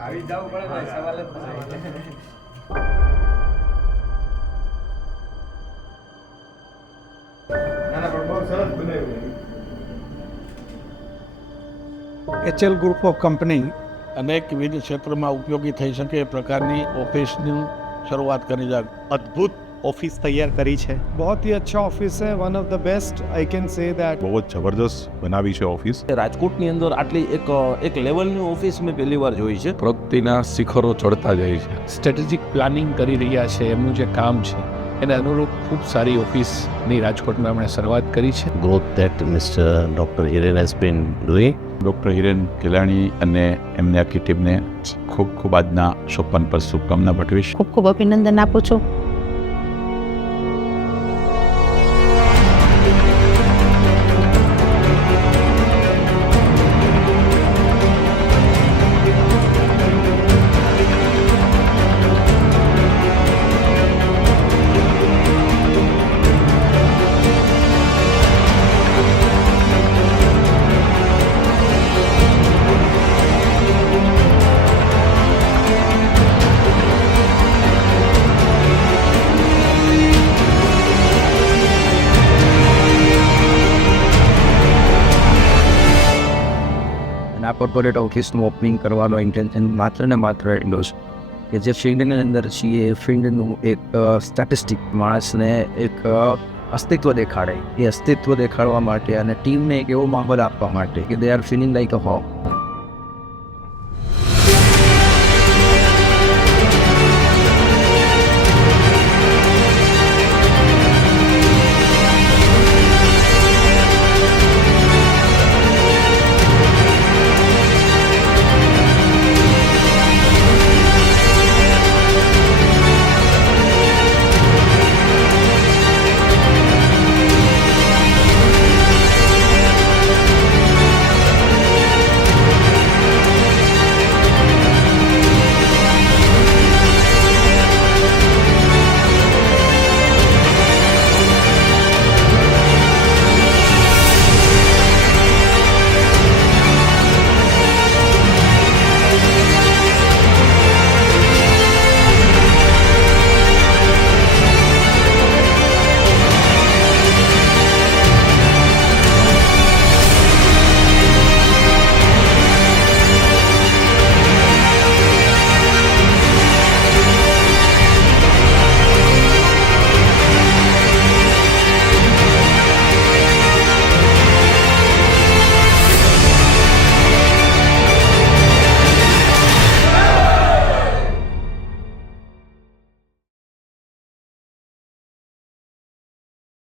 આવી જવું પડે ને, સવાલ જ નથી. ના ના, પણ બહુ સરસ બનાવ્યું. HL ગ્રુપ ઓફ કંપની અનેક વિવિધ ક્ષેત્રમાં ઉપયોગી થઈ શકે એ પ્રકારની ઓફિસની શરૂઆત કરી છે. અદ્ભુત ઓફિસ તૈયાર કરી છે. बहुत ही अच्छा ऑफिस है, one of the best I can say that. બહુ જ જબરદસ્ત બનાવી છે ઓફિસ. રાજકોટની અંદર આટલી એક લેવલની ઓફિસ મેં પહેલી વાર જોઈ છે. પ્રગતિના શિખરો ચડતા જાય છે. સ્ટ્રેટેજિક પ્લાનિંગ કરી રહ્યા છે, એમનું જે કામ છે એને અનુરૂપ ખૂબ સારી ઓફિસની રાજકોટમાં એમણે શરૂઆત કરી છે. growth that Mr. Dr. Hiren has been doing. Doctor Hiren Kelani અને એમની આખી ટીમને ખૂબ ખૂબ આજના સોપાન પર શુભકામના પાઠવીશ. ખૂબ ખૂબ અભિનંદન આપું છું. આ કોર્પોરેટ ઓફિસનું ઓપનિંગ કરવાનો ઇન્ટેન્શન માત્ર ને માત્ર એટલો છે કે જે ફિલ્ડની અંદર છીએ એ ફિલ્ડનું એક સ્ટેટિસ્ટિક માણસને એક અસ્તિત્વ દેખાડે. એ અસ્તિત્વ દેખાડવા માટે અને ટીમને એક એવો માહોલ આપવા માટે કે they are feeling like a home.